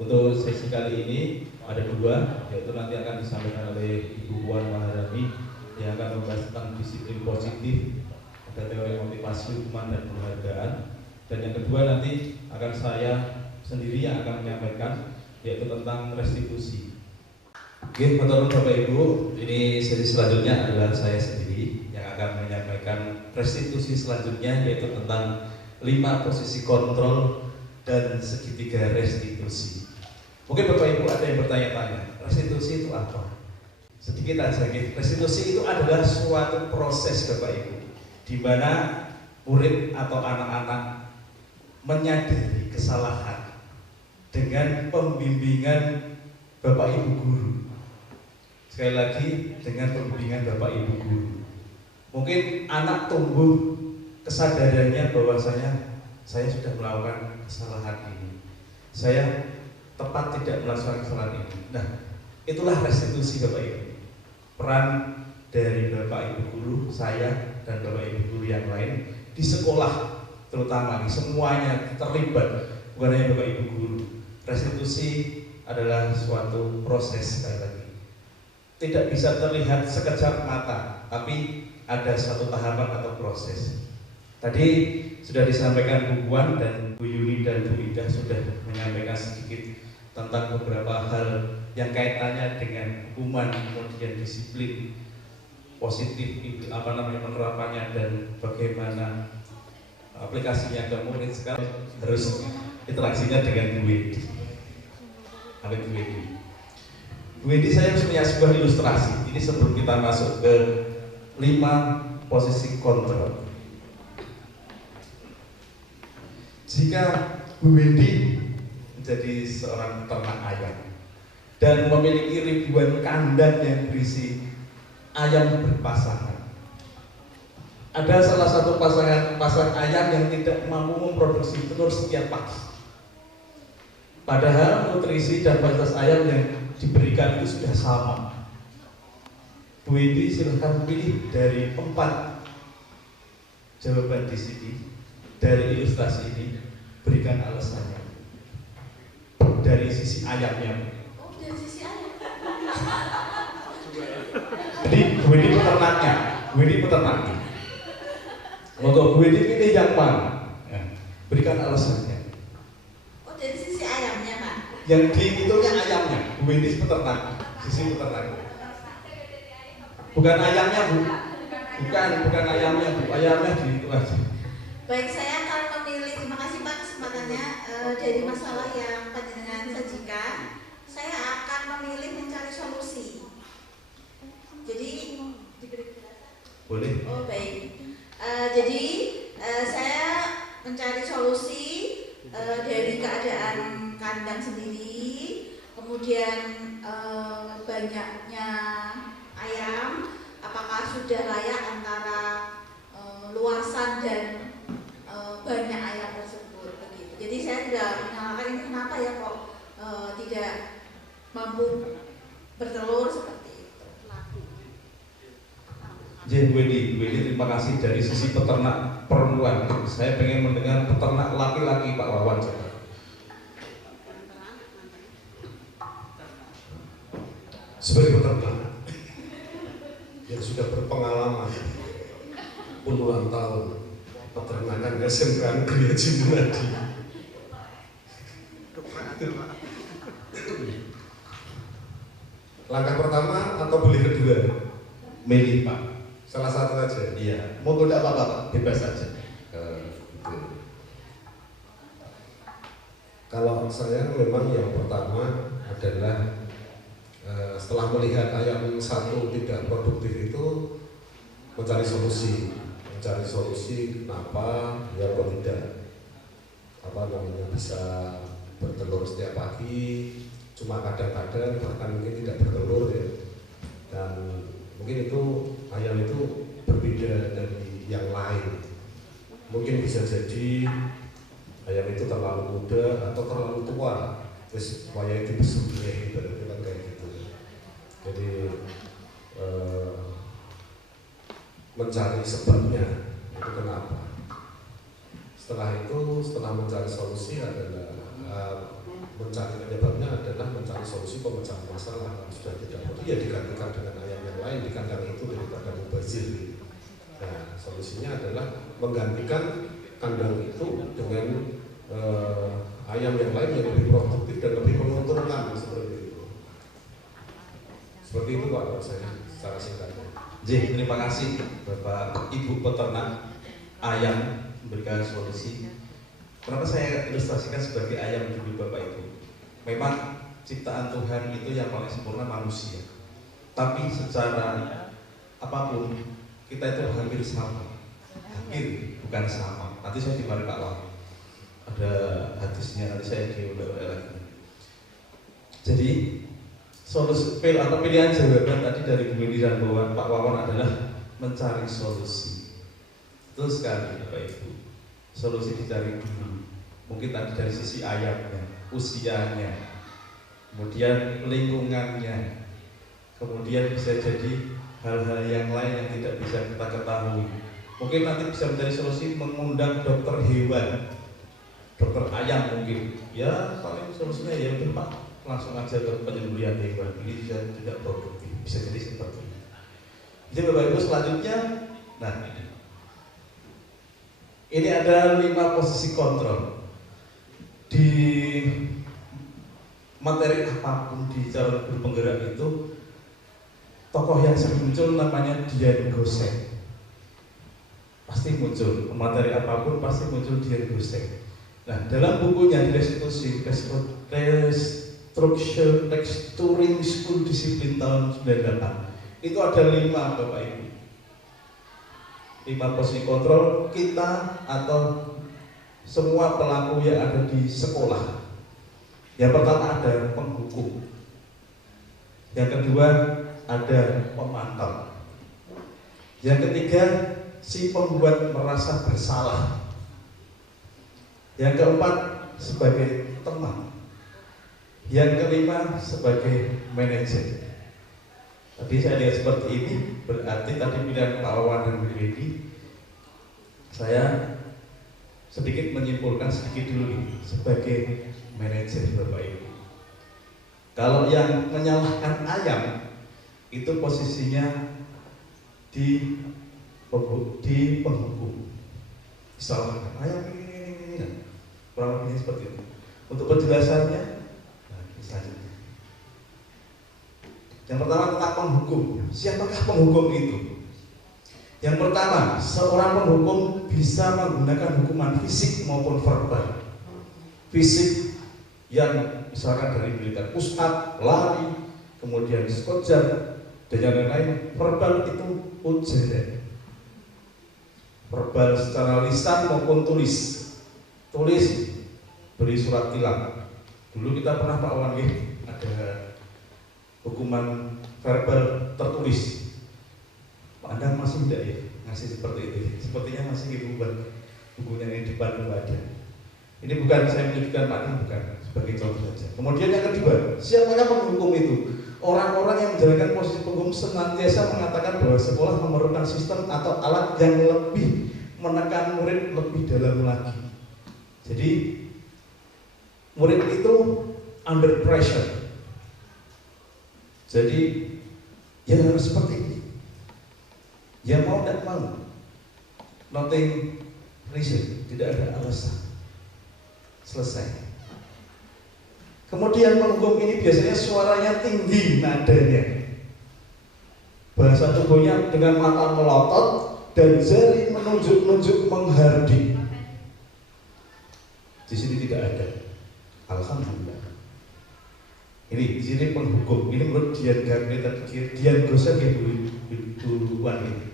Untuk sesi kali ini ada dua, yaitu nanti akan disampaikan oleh Ibu Puan Maharani yang akan membahas tentang disiplin positif, ada teori motivasi, hukuman dan penghargaan. Dan yang kedua nanti akan saya sendiri yang akan menyampaikan, yaitu tentang restitusi. Oke, teman-teman Bapak Ibu, ini sesi selanjutnya adalah saya sendiri yang akan menyampaikan restitusi selanjutnya, yaitu tentang 5 posisi kontrol dan segitiga restitusi. Mungkin Bapak Ibu ada yang bertanya-tanya, restitusi itu apa? Sedikit aja, restitusi itu adalah suatu proses Bapak Ibu, di mana murid atau anak-anak menyadari kesalahan dengan pembimbingan Bapak Ibu guru. Sekali lagi, dengan pembimbingan Bapak Ibu guru. Mungkin anak tumbuh kesadarannya bahwasanya saya sudah melakukan kesalahan ini, saya tepat tidak melakukan kesalahan ini. Nah, itulah restitusi Bapak Ibu. Peran dari Bapak Ibu guru, saya dan Bapak Ibu guru yang lain di sekolah, terutama di semuanya terlibat, bukan hanya Bapak Ibu guru. Restitusi adalah suatu proses, sekali lagi. Tidak bisa terlihat sekejap mata, tapi ada satu tahapan atau proses. Tadi sudah disampaikan Bu Puan dan Bu Yuni dan Bu Ida sudah menyampaikan sedikit tentang beberapa hal yang kaitannya dengan hukuman, kemudian disiplin positif, penerapannya dan bagaimana aplikasinya ke murid. Sekarang harus interaksinya dengan Bu Edi. Bu Edi, saya punya sebuah ilustrasi. Ini sebelum kita masuk ke 5 posisi kontrol. Jika Bu Edi menjadi seorang peternak ayam dan memiliki ribuan kandang yang berisi ayam berpasangan, ada salah satu pasang ayam yang tidak mampu memproduksi telur setiap pagi. Padahal nutrisi dan kualitas ayam yang diberikan itu sudah sama. Bu Edi, silahkan pilih dari 4 jawaban di sini, dari ilustrasi ini, berikan alasannya. Dari sisi ayamnya. Oh, dari sisi ayam. Jadi Bu Edi peternaknya, Untuk Bu Edi pilih yang mana? Ya, berikan alasannya. Oh, dari sisi ayamnya, Pak. Yang dihitungnya ayamnya, Bu Edi peternak, sisi peternak. Bukan ayamnya Bu, bukan ayamnya Bu, ayamnya di itu aja. Baik, saya akan memilih, terima kasih Pak kesempatannya, dari masalah yang panjenengan sajikan. Saya akan memilih mencari solusi. Jadi diberi penjelasan? Boleh. Oh baik. Jadi saya mencari solusi dari keadaan kandang sendiri, kemudian banyaknya ayam, apakah sudah layak antara luasan dan banyak ayam tersebut begitu. Jadi saya tidak menyalahkan ini kenapa ya kok tidak mampu bertelur seperti itu. Bu Edi, terima kasih. Dari sisi peternak perempuan, saya pengen mendengar peternak laki-laki Pak Wawan. Sebagai peternak yang sudah berpengalaman puluhan tahun peternakan SMK Negeri Haji Munadi, langkah pertama atau boleh kedua? Milih Pak. Salah satu aja. Iya, mau tidak apa-apa Pak, bebas saja. Kalau saya memang yang pertama adalah setelah melihat ayam satu tidak produktif itu mencari solusi kenapa ya kok tidak bisa bertelur setiap pagi, cuma kadang-kadang bahkan mungkin tidak bertelur ya. Dan mungkin itu ayam itu berbeda dari yang lain. Mungkin bisa jadi ayam itu terlalu muda atau terlalu tua, terus waya itu bersembelih, berarti kan kayak gitu. Jadi mencari sebabnya itu kenapa. Setelah mencari solusi adalah mencari penyebabnya adalah mencari solusi pemecahan masalah. Kalau sudah tidak perlu ya digantikan dengan ayam yang lain di kandang itu daripada mubazir. Nah, solusinya adalah menggantikan kandang itu dengan ayam yang lain yang lebih produktif dan lebih menguntungkan seperti itu. Seperti itu Pak, kalau saya secara singkatnya. Terima kasih Bapak Ibu peternak ayam memberikan solusi. Kenapa saya ilustrasikan sebagai ayam dulu Bapak Ibu? Memang ciptaan Tuhan itu yang paling sempurna manusia. Tapi secara apapun kita itu hampir sama. Hampir, bukan sama. Nanti saya dimari Pak Wah. Ada hadisnya, nanti saya diundang lagi. Jadi solusi atau pilihan jawaban tadi dari Bu Lili dan Pak Wawan adalah mencari solusi. Betul sekali Bapak Ibu. Solusi dicari dulu. Mungkin tadi dari sisi ayamnya, usianya, kemudian lingkungannya, kemudian bisa jadi hal-hal yang lain yang tidak bisa kita ketahui. Mungkin nanti bisa menjadi solusi mengundang dokter hewan, dokter ayam mungkin. Ya paling solusinya ya udah Pak, langsung aja ke penyembelihan hewan. Ini bisa tidak produktif, bisa jadi seperti itu. Jadi Bapak Ibu selanjutnya, nah ini ada 5 posisi kontrol di materi apapun di calon guru penggerak itu. Tokoh yang sering muncul namanya Dian Gosek, pasti muncul materi apapun pasti muncul Dian Gosek. Nah dalam bukunya Restructuring School Discipline tahun 98 itu ada 5 Bapak Ibu. 5 posisi kontrol kita atau semua pelaku yang ada di sekolah. Yang pertama ada penghukum, yang kedua ada pemantau, yang ketiga si pembuat merasa bersalah, yang keempat sebagai teman, yang kelima sebagai manajer. Tadi saya lihat seperti ini, berarti tadi pilihan Pak Wawan dan Bu Lili. Saya sedikit menyimpulkan sedikit dulu nih sebagai manajer Bapak Ibu. Kalau yang menyalahkan ayam itu posisinya di penghukum. Salahkan ayam ini. Kurang lebihnya seperti itu. Untuk penjelasannya, nah, selanjutnya. Yang pertama tentang penghukum. Siapakah penghukum itu? Yang pertama, seorang penghukum bisa menggunakan hukuman fisik maupun verbal. Fisik yang misalkan dari militer pusat, lari, kemudian skojar, dan yang lain-lain. Verbal itu ujaran. Verbal secara lisan maupun tulis. Tulis beri surat tilang. Dulu kita pernah Pak Wan ada hukuman verbal tertulis. Pak Anda masih tidak ya ngasih seperti itu? Sepertinya masih Ibu bukunya yang di depan ada. Ini bukan saya menyebutkan Pak Anda, bukan, sebagai contoh saja. Kemudian yang kedua, siapakah penghukum itu? Orang-orang yang menjalankan posisi penghukum senantiasa mengatakan bahwa sekolah memerlukan sistem atau alat yang lebih menekan murid lebih dalam lagi. Jadi murid itu under pressure. Jadi ya harus seperti ini. Ya mau tidak mau, nothing reason, tidak ada alasan. Selesai. Kemudian penghukum ini biasanya suaranya tinggi nadanya. Bahasa tubuhnya dengan mata melotot dan jari menunjuk-nunjuk menghardik. Di sini tidak ada. Alhamdulillah. Ini di sini penghukum. Ini menurut Dian Gosek Ibu Wan ini.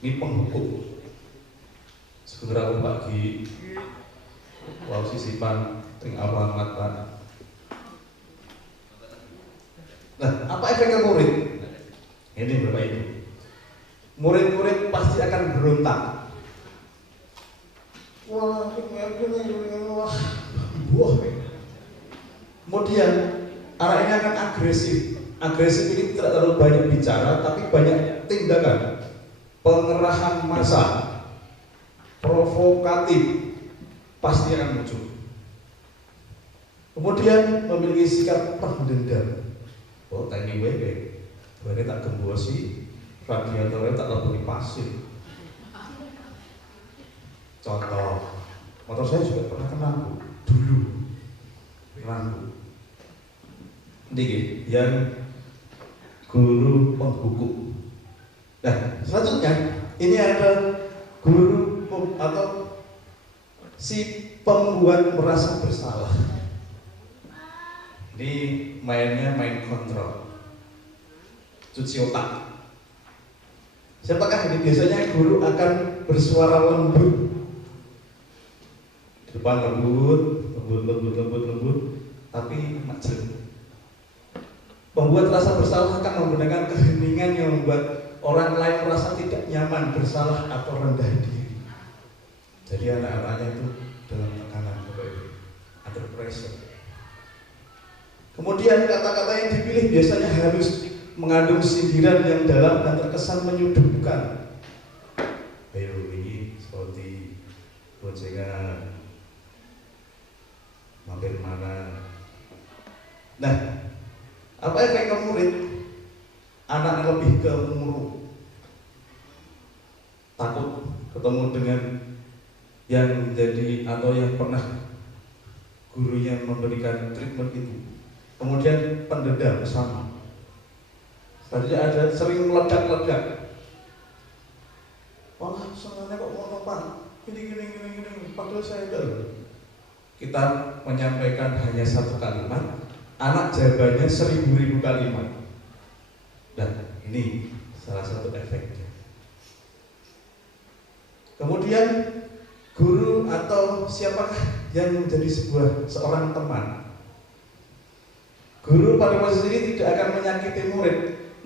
Ini penghukum. Segera pagi, wow sisipan, ting awal mata. Nah, apa efeknya murid? Ini Bapak Ibu. Murid-murid pasti akan berontak. Wah. Kemudian anak ini akan agresif. Agresif ini tidak terlalu banyak bicara, tapi banyak tindakan. Pengerahan massa, provokatif, pasti akan muncul. Kemudian memiliki sikap pendendam. Oh, tani wewe, wewe tak gembosi, radiatornya tak lebih pasir. Contoh, motor saya juga pernah kena dulu, rambu. Ini yang guru penghukum. Nah, selanjutnya ini ada guru atau si pembuat merasa bersalah. Ini mainnya main kontrol, cuci otak. Siapakah ini? Biasanya guru akan bersuara lembut, depan lembut, tapi macet. Membuat rasa bersalah akan menggunakan keheningan yang membuat orang lain merasa tidak nyaman, bersalah atau rendah diri. Jadi anak-anaknya itu dalam tekanan, under pressure. Kemudian kata-kata yang dipilih biasanya harus mengandung sindiran yang dalam dan terkesan menyudutkan. Ayo ini seperti boncengan, mampir mana. Nah, apa efek ke murid? Anak lebih ke murung, takut ketemu dengan yang menjadi atau yang pernah gurunya memberikan treatment itu. Kemudian pendendam sama. Tadinya ada sering meledak-ledak. Wah, senangnya kok mau nopan? Gini. Padahal saya tahu. Kita menyampaikan hanya satu kalimat, anak jawabannya 1000 kalimat. Dan ini salah satu efeknya. Kemudian guru atau siapakah yang menjadi seorang teman? Guru pada posisi ini tidak akan menyakiti murid,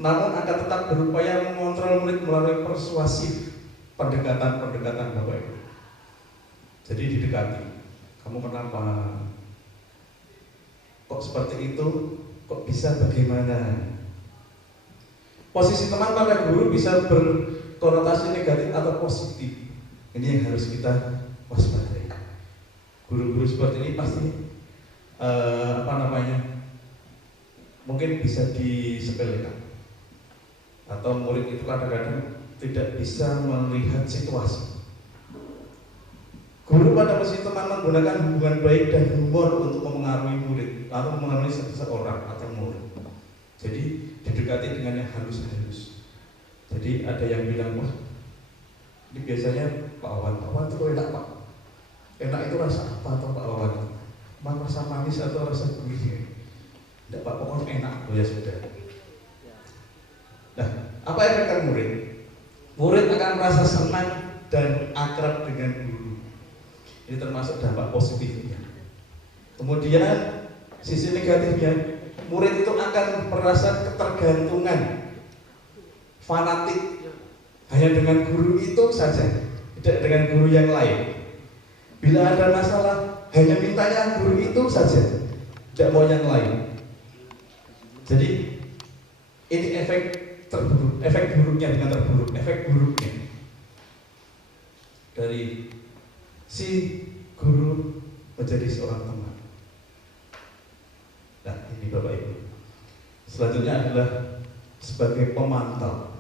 namun akan tetap berupaya mengontrol murid melalui persuasif pendekatan Bapak Ibu. Jadi didekati. Kamu kenapa? Kok seperti itu? Kok bisa bagaimana? Posisi teman pada guru bisa berkonotasi negatif atau positif. Ini yang harus kita waspadai. Guru-guru seperti ini pasti mungkin bisa disepelekan. Atau murid itu kadang-kadang tidak bisa melihat situasi. Guru pada posisi teman menggunakan hubungan baik dan humor untuk memengaruhi murid atau memengaruhi seseorang atau murid. Jadi didekati dengan yang halus-halus. Jadi ada yang bilang, wah ini biasanya Pak Wawan itu enak Pak. Enak itu rasa apa atau Pak Wawan? Rasa manis atau rasa gurih? Tidak Pak, pokoknya enak. Oh ya sudah. Nah, apa efek murid? Murid akan merasa senang dan akrab dengan guru. Ini termasuk dampak positifnya. Kemudian sisi negatifnya, murid itu akan merasa ketergantungan, fanatik hanya dengan guru itu saja, tidak dengan guru yang lain. Bila ada masalah, hanya mintanya guru itu saja, tidak mau yang lain. Jadi ini efek terburuk, efek buruknya dengan terburuk, efek buruknya dari si guru menjadi seorang teman. Nah, ini Bapak Ibu. Selanjutnya adalah sebagai pemantau.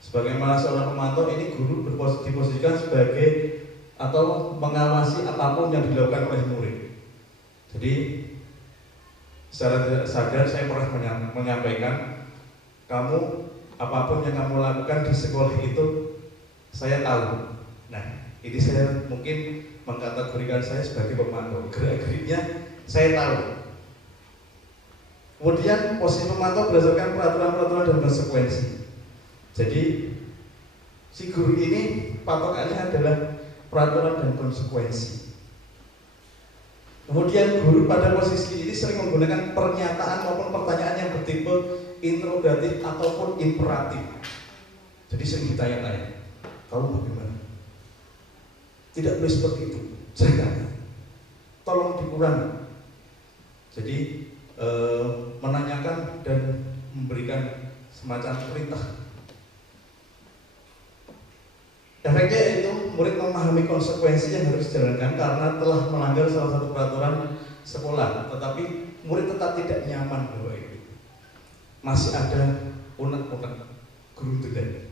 Sebagaimana seorang pemantau, ini guru diposisikan sebagai atau mengawasi apapun yang dilakukan oleh murid. Jadi secara tidak sadar saya pernah menyampaikan, kamu apapun yang kamu lakukan di sekolah itu saya tahu. Nah, ini saya mungkin mengkategorikan saya sebagai pemantau. Gerak-geriknya saya tahu. Kemudian posisi pemantau berdasarkan peraturan-peraturan dan konsekuensi. Jadi si guru ini patokannya adalah peraturan dan konsekuensi. Kemudian guru pada posisi ini sering menggunakan pernyataan maupun pertanyaan yang bertipe interrogatif ataupun imperatif. Jadi sering ditanya-tanya, kamu bagaimana? Tidak boleh seperti itu. Jangan. Tolong dikurangi. Jadi menanyakan dan memberikan semacam perintah. Efeknya itu murid memahami konsekuensi yang harus dijalankan karena telah melanggar salah satu peraturan sekolah, tetapi murid tetap tidak nyaman Bapak Ibu. Masih ada unek-unek guru teladan.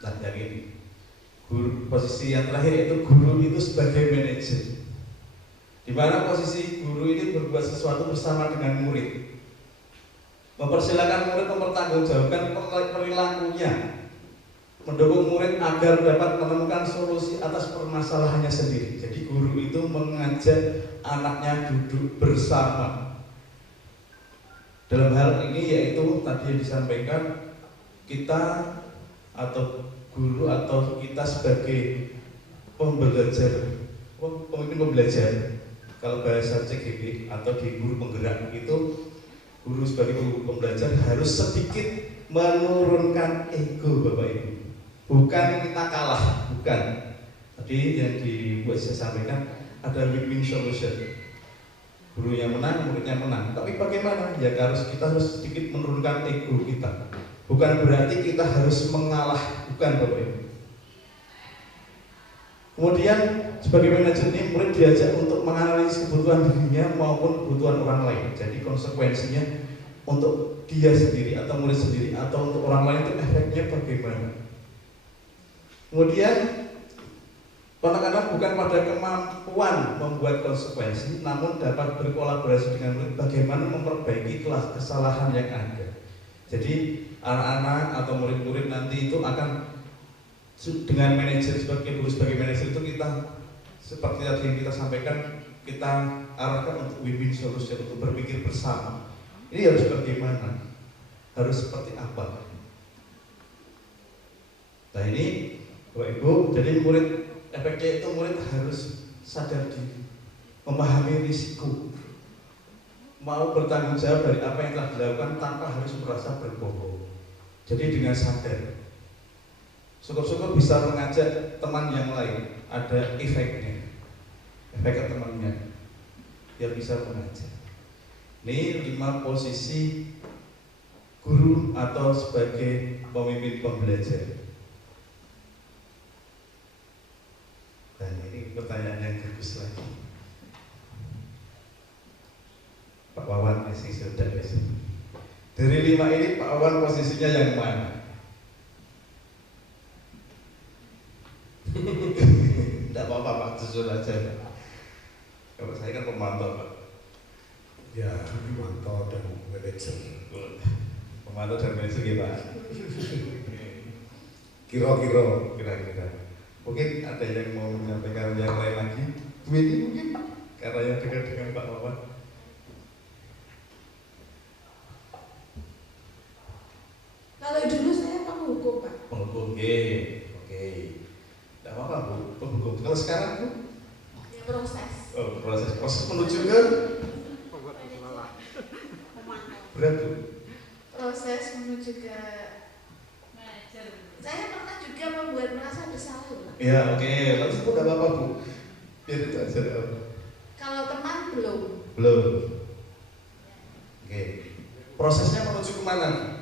Nah, yang ini guru, posisi yang terakhir itu guru itu sebagai manajer, di mana posisi guru ini berbuat sesuatu bersama dengan murid, mempersilahkan murid mempertanggungjawabkan perilakunya, mendukung murid agar dapat menemukan solusi atas permasalahannya sendiri. Jadi guru itu mengajak anaknya duduk bersama. Dalam hal ini yaitu tadi yang disampaikan, kita atau guru atau kita sebagai pembelajar, pemimpin pembelajar, kalau bahasa CGP atau di guru penggerak itu, guru sebagai pembelajar harus sedikit menurunkan ego Bapak Ibu. Bukan kita kalah, bukan. Tadi yang dibuat saya sampaikan ada win-win solution. Guru yang menang, muridnya menang. Tapi bagaimana? Ya kita harus sedikit menurunkan ego kita. Bukan berarti kita harus mengalah, bukan Bapak Ibu. Kemudian sebagai manajer ini murid diajak untuk menganalisis kebutuhan dirinya maupun kebutuhan orang lain. Jadi konsekuensinya untuk dia sendiri atau murid sendiri atau untuk orang lain itu efeknya bagaimana. Kemudian penekanan bukan pada kemampuan membuat konsekuensi, namun dapat berkolaborasi dengan murid bagaimana memperbaiki kesalahan yang ada. Jadi anak-anak atau murid-murid nanti itu akan dengan manajer sebagai guru sebagai manajer itu kita seperti tadi yang kita sampaikan, kita arahkan untuk win-win solution, untuk berpikir bersama. Ini harus bagaimana? Harus seperti apa? Nah ini Bapak Ibu, jadi murid efeknya itu murid harus sadar diri, memahami risiko, mau bertanggung jawab dari apa yang telah dilakukan tanpa harus merasa berbohong. Jadi dengan sadar, syukur-syukur bisa mengajak teman yang lain, ada efeknya, efek ke temannya, biar bisa mengajak. Ini 5 posisi guru atau sebagai pemimpin pembelajar. Dan ini pertanyaan yang bagus lagi. Pak Wawan masih sudah besok. Dari 5 ini Pak Wawan posisinya yang mana? Tidak apa-apa Pak, jujur aja. Kalau saya kan pemantau Pak. Ya, pemantau dan manajer. Pemantau dan manajer ya Pak. Kira-kira. Mungkin ada yang mau menyampaikan yang lain lagi. Ini mungkin karena yang dekat dengan Pak Wawan. Kalau dulu saya penghukum Pak. Penghukum, oke. Tidak apa-apa Bu, penghukum. Kalau sekarang Bu? Ya, proses. Oh, proses menuju ke berat Bu. Proses menuju ke manajer. Saya pernah juga membuat merasa bersalah Pak. Ya oke, lalu itu tidak apa-apa Bu. Biar itu aja. Kalau teman belum. Oke. Prosesnya menuju kemana?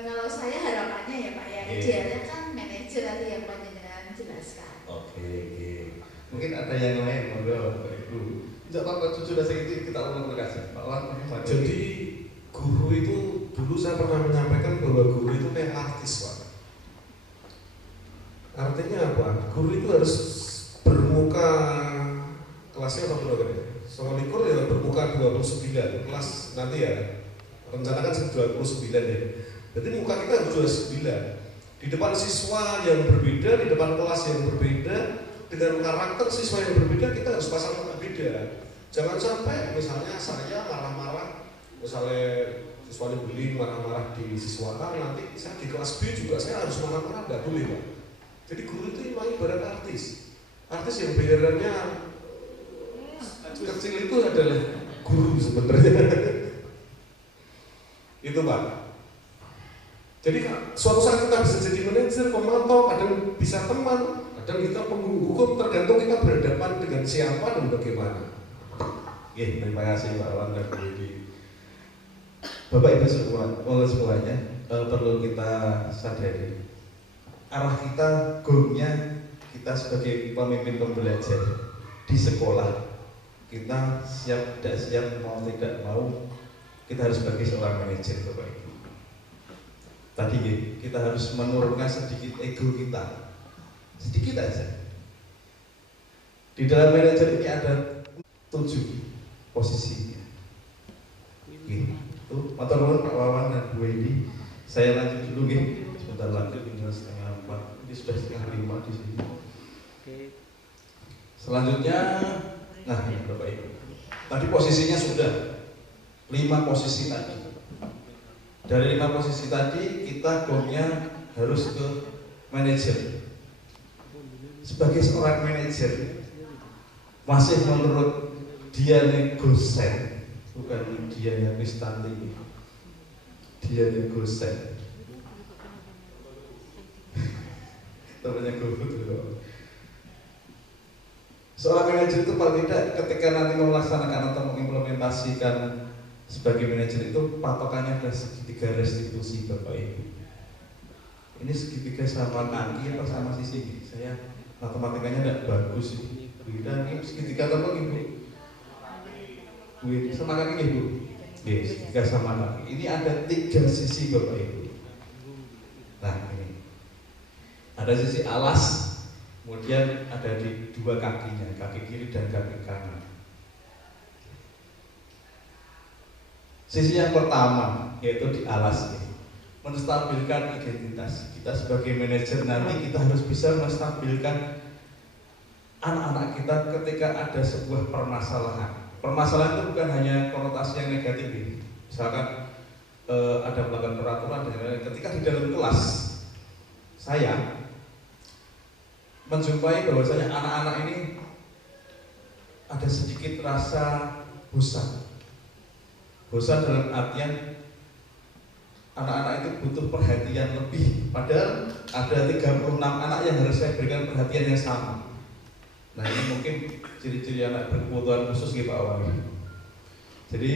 Kalau saya harapannya ya Pak ya, idealnya kan manajer tadi yang panjenengan jelaskan. Oke. Mungkin ada yang lain, monggo Bapak Ibu. Tidak apa-apa, jujur aja kita ulang kasih. Pak Wan. Jadi guru itu dulu saya pernah menyampaikan bahwa guru itu kayak artis Pak. Artinya apa? Guru itu harus bermuka kelasnya berapa ya? Soalikur ya bermuka 29 kelas nanti ya. Rencanakan 29 ya. Berarti muka kita harus 29. Di depan siswa yang berbeda, di depan kelas yang berbeda, dengan karakter siswa yang berbeda kita harus pasang muka beda. Jangan sampai misalnya saya marah-marah, misalnya siswa dibully marah-marah di siswa A, nanti saya di kelas B juga saya harus marah-marah, nggak boleh Pak. Jadi guru itu memang ibarat artis yang bayarannya kecil itu adalah guru sebenarnya. Itu Pak. Jadi suatu saat kita bisa jadi manajer, pemantau, kadang bisa teman, kadang kita penghukum, tergantung kita berhadapan dengan siapa dan bagaimana. Oke, terima kasih Pak Wan dan Bu Yudi. Bapak Ibu semuanya perlu kita sadari arah kita, goalnya kita sebagai pemimpin pembelajar di sekolah kita siap tidak siap, mau tidak mau kita harus sebagai seorang manajer Bapak Ibu. Tadi kita harus menurunkan sedikit ego kita, sedikit aja. Di dalam manajer ini ada 7 posisinya. Tuh, motor nuwun Pak Wawan dan Bu Edi. Saya lanjut dulu sebentar lagi tinggal 3:30. Ini sudah 4:30 di sini. Selanjutnya, nah ini Bapak Ibu. Tadi posisinya sudah 5 posisi tadi. Dari 5 posisi tadi kita goalnya harus ke manajer. Sebagai seorang manajer, masih menurut Diane Gosen, bukan Diane Kristanti, Diane Gosen. Namanya Gosen. Seorang manajer itu paling tidak ketika nanti melaksanakan atau mengimplementasikan sebagai manajer itu patokannya adalah segitiga restitusi Bapak Ibu. Ini segitiga sama kaki apa sama sisi? Saya matematikanya tidak bagus sih. Dan ini segitiga apa Ibu? Sama kaki Ibu? Segitiga sama kaki. Ini ada 3 sisi Bapak Ibu. Nah ini ada sisi alas, kemudian ada di 2 kakinya, kaki kiri dan kaki kanan. Sisi yang pertama yaitu di alas, menstabilkan identitas. Kita sebagai manajer nanti kita harus bisa menstabilkan anak-anak kita ketika ada sebuah permasalahan. Permasalahan itu bukan hanya konotasi yang negatif. Misalkan ada pelanggaran peraturan dan lain-lain. Ketika di dalam kelas saya menjumpai bahwasanya anak-anak ini ada sedikit rasa bosan. Bosan dalam artian anak-anak itu butuh perhatian lebih. Padahal ada 36 anak yang harus saya berikan perhatian yang sama. Nah ini mungkin ciri-ciri anak berkebutuhan khusus gitu Pak Awami. Jadi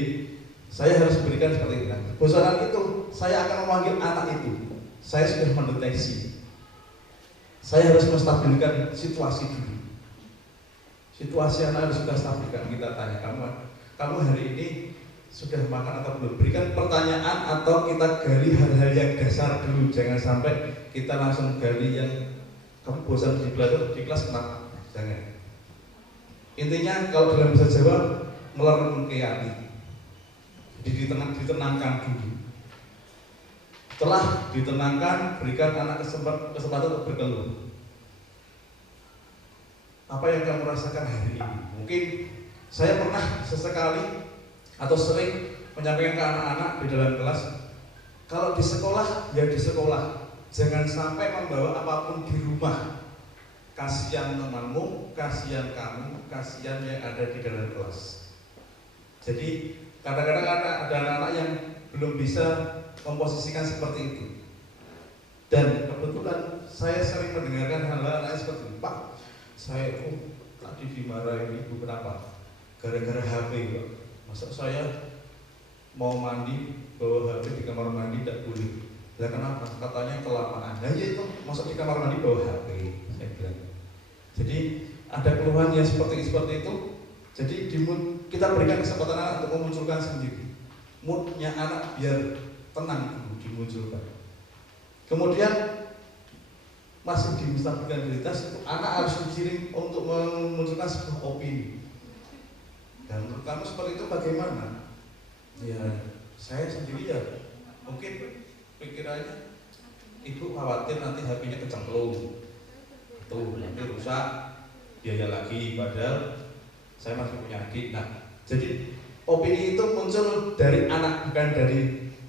saya harus berikan seperti itu. Kebosanan itu saya akan memanggil anak itu. Saya sudah mendeteksi. Saya harus menstabilkan situasi dulu. Situasi anak harus kita stabilkan. Kita tanya kamu hari ini sudah makan atau belum? Berikan pertanyaan atau kita gali hal-hal yang dasar dulu. Jangan sampai kita langsung gali yang kamu bosan di kelas kenapa? Jangan. Intinya kalau dalam bahasa Jawa melerengke hati. Jadi ditenangkan dulu. Setelah ditenangkan, berikan anak kesempatan untuk berkeluh. Apa yang kamu rasakan hari ini? Mungkin saya pernah sesekali atau sering menyampaikan ke anak-anak di dalam kelas, kalau di sekolah ya di sekolah, jangan sampai membawa apapun di rumah. Kasihan temanmu, kasihan kamu, kasihan yang ada di dalam kelas. Jadi kadang-kadang ada anak-anak yang belum bisa memposisikan seperti itu. Dan kebetulan saya sering mendengarkan hal-hal seperti itu. Pak, saya itu tadi dimarahin ibu kenapa? Gara-gara HP Pak. Masa saya mau mandi bawa HP di kamar mandi tidak boleh. Lah kenapa? Katanya kelamaan. Nah ya itu masuk di kamar mandi bawa HP. Saya bilang. Jadi ada keluhan yang seperti itu. Jadi kita berikan kesempatan anak untuk memunculkan sendiri. Moodnya anak biar tenang dulu dimunculkan. Kemudian masih di menstabilkan identitas itu anak harus digiring untuk memunculkan sebuah opini. Dan menurut kamu seperti itu bagaimana? Ya, saya sendiri ya mungkin pikirannya ibu khawatir nanti HP-nya kecemplung, tuh nanti rusak, biaya lagi. Padahal saya masih punya adik. Nah, jadi opini itu muncul dari anak bukan dari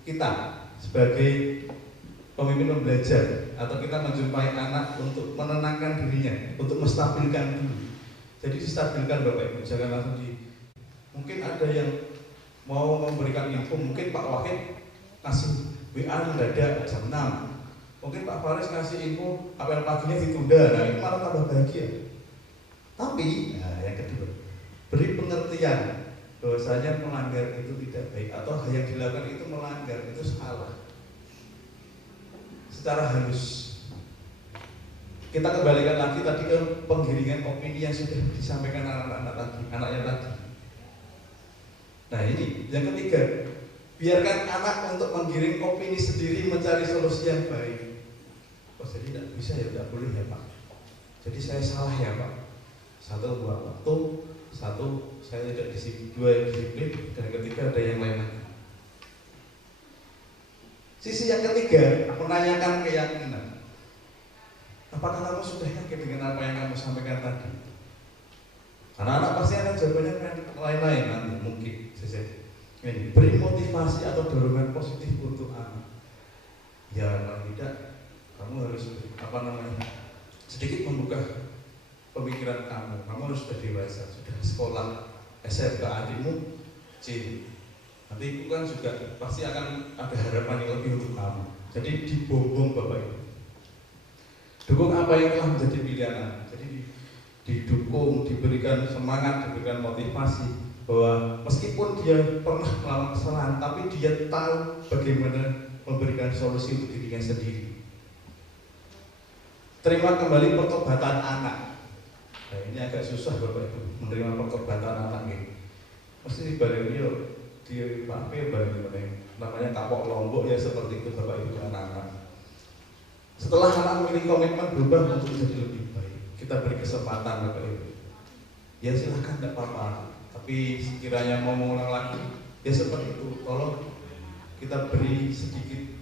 kita sebagai pemimpin pembelajar atau kita menjumpai anak untuk menenangkan dirinya, untuk menstabilkan dulu. Jadi distabilkan Bapak Ibu, jangan langsung mungkin ada yang mau memberikan info, mungkin Pak Wahid kasih WA mendadak jam 6. Mungkin Pak Faris kasih info apel paginya ditunda, nah ini malah tambah bahagia. Tapi, nah yang kedua, beri pengertian bahwasanya melanggar itu tidak baik atau yang dilakukan itu melanggar, itu salah. Secara halus. kita kembalikan lagi tadi ke penggiringan opini yang sudah disampaikan anaknya tadi. Nah ini yang ketiga, biarkan anak untuk menggiring opini sendiri, mencari solusi yang baik. Oh jadi tidak bisa ya, tidak boleh ya Pak. Jadi saya salah ya Pak. Satu buat waktu, satu saya tidak disiplin, dua disiplin, dan ketiga ada yang lain lagi. Sisi yang ketiga, menanyakan keyakinan. Apakah kamu sudah yakin dengan apa yang kamu sampaikan tadi? Anak-anak pasti akan jawabannya lain-lain nanti mungkin. Ini beri motivasi atau dorongan positif untuk anak. Ya kalau tidak, kamu harus sedikit membuka pemikiran kamu. Kamu harus sudah dewasa, sudah sekolah SMK, adikmu C. Nanti itu kan juga pasti akan ada harapan yang lebih untuk kamu. Jadi dibobong Bapak Ibu. Dukung apa yang telah menjadi pilihan. Jadi didukung, diberikan semangat, diberikan motivasi bahwa meskipun dia pernah melakukan kesalahan, tapi dia tahu bagaimana memberikan solusi untuk dirinya sendiri. Terima kembali pertobatan anak. Nah, ini agak susah Bapak Ibu menerima pertobatan anak ini. Mesti balik di pakai balik namanya kapok Lombok ya, seperti itu Bapak Ibu anak-anak. Setelah anak memiliki komitmen berubah untuk menjadi lebih baik, kita beri kesempatan Bapak Ibu. Ya silahkan, tidak apa-apa. Tapi sekiranya mau mengulang lagi, ya seperti itu. Tolong kita beri sedikit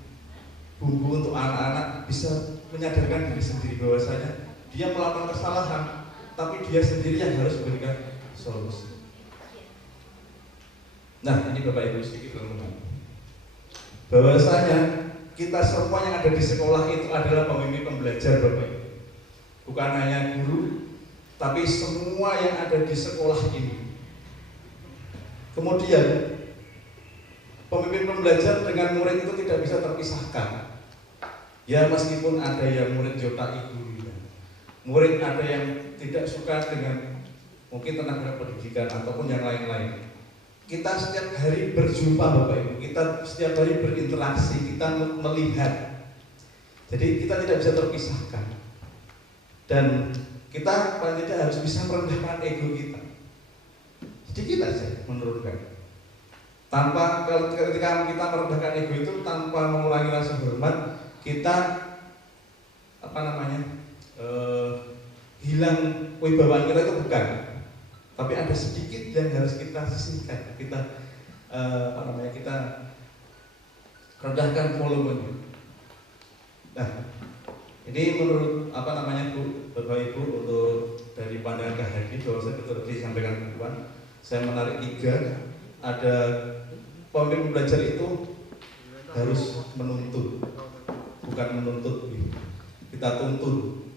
bumbu untuk anak-anak bisa menyadarkan diri sendiri bahwasanya dia melakukan kesalahan, tapi dia sendiri yang harus memberikan solusi. Nah ini Bapak Ibu sedikit renungan. Bahwasanya kita semua yang ada di sekolah itu adalah pembimbing pembelajar Bapak Ibu. Bukan hanya guru, tapi semua yang ada di sekolah ini. Kemudian pembimbing pembelajar dengan murid itu tidak bisa terpisahkan. Ya meskipun ada yang murid jotai guru, murid ada yang tidak suka dengan mungkin tenaga pendidikan ataupun yang lain-lain. Kita setiap hari berjumpa Bapak Ibu, kita setiap hari berinteraksi, kita melihat. Jadi kita tidak bisa terpisahkan. Dan kita paling tidak harus bisa merendahkan ego kita. Sedikit saja menurunkan. Tanpa ketika kita merendahkan ego itu tanpa mengurangi rasa hormat, kita hilang wibawaan kita itu bukan. Tapi ada sedikit yang harus kita sisihkan, kita kita rendahkan volumenya. Nah, ini menurut Bu, Bapak Ibu, untuk dari pandangan Kak Hadi, bahwa saya betul disampaikan Puan, saya menarik 3. Ada pemimpin belajar itu harus menuntut, bukan menuntut, kita tuntun.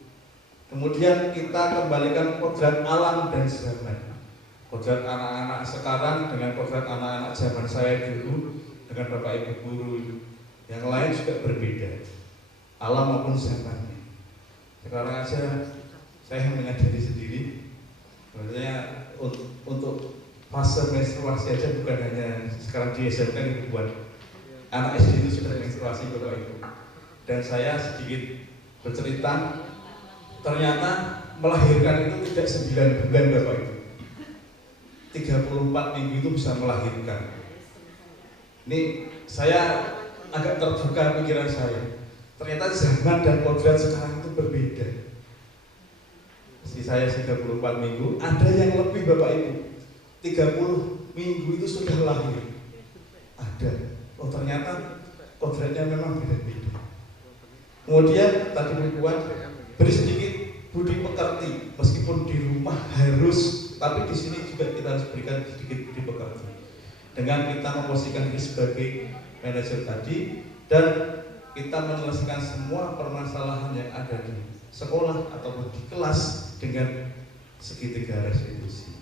Kemudian kita kembalikan kodrat alam dan zaman. Kodrat anak-anak sekarang dengan kodrat anak-anak zaman saya dulu, dengan Bapak Ibu guru yang lain juga berbeda, alam maupun zamannya. Sekarang aja saya menyadari sendiri, sebenarnya untuk fase menstruasi aja bukan hanya sekarang di SMK buat anak SD itu sudah menstruasi Bapak Ibu. Dan saya sedikit bercerita, ternyata melahirkan itu tidak 9 bulan Bapak Ibu, 34 minggu itu bisa melahirkan. Ini saya agak terbuka pikiran saya. Ternyata zaman dan kodrat sekarang itu berbeda. Si saya 34 minggu, ada yang lebih Bapak Ibu, 30 minggu itu sudah lahir. Ada. Oh ternyata kodratnya memang beda-beda. Kemudian tadi Bu Puan beri sedikit budi pekerti, meskipun di rumah harus, tapi di sini juga kita harus berikan sedikit budi pekerti. Dengan kita memposisikan diri sebagai manajer tadi, dan kita menyelesaikan semua permasalahan yang ada di sekolah ataupun di kelas dengan segitiga restitusi.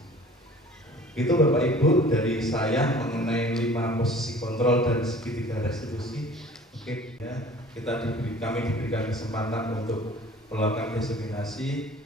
Itu Bapak Ibu dari saya mengenai 5 posisi kontrol dan segitiga restitusi. Oke ya, kami diberikan kesempatan untuk melakukan diseminasi.